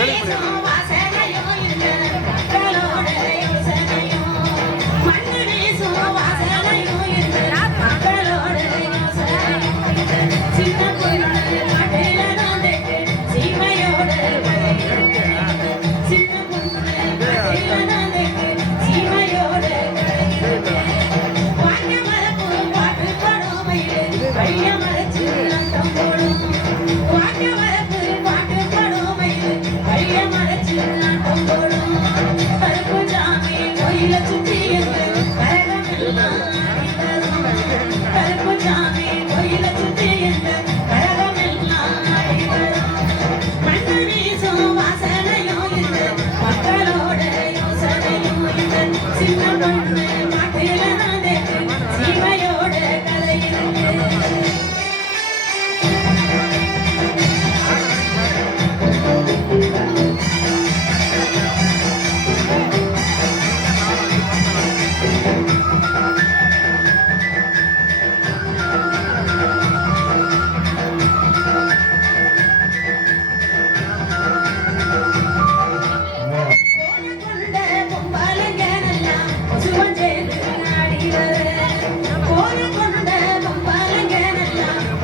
哎。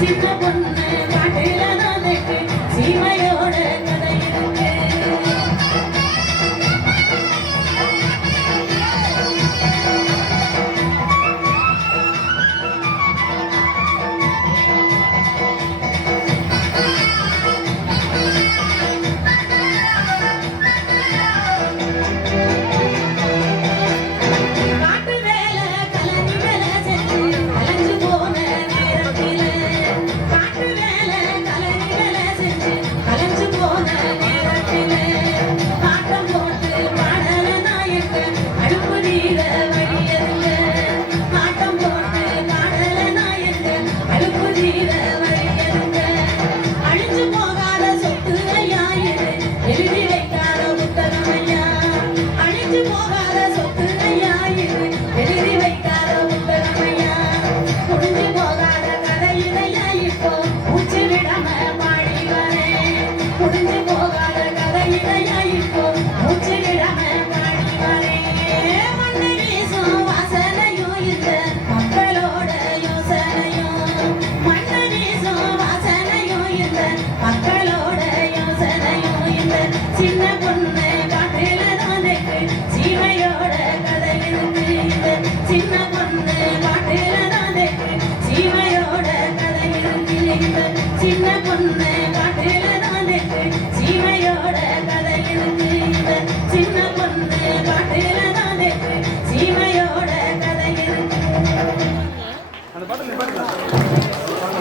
சித்த பொண்ணு காட்டில நான் சீமையோட கதையிருக்கு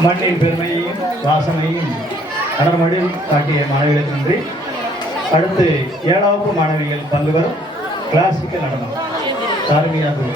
மண்ணின் பெருமையையும் வாசனையும் கடற்மடில் காட்டிய மாணவிகளுக்கு நன்றி. அடுத்து ஏழாவது மாணவிகள் பங்கு பெறும் கிளாசிக்கல் நடனம் தார்மியாக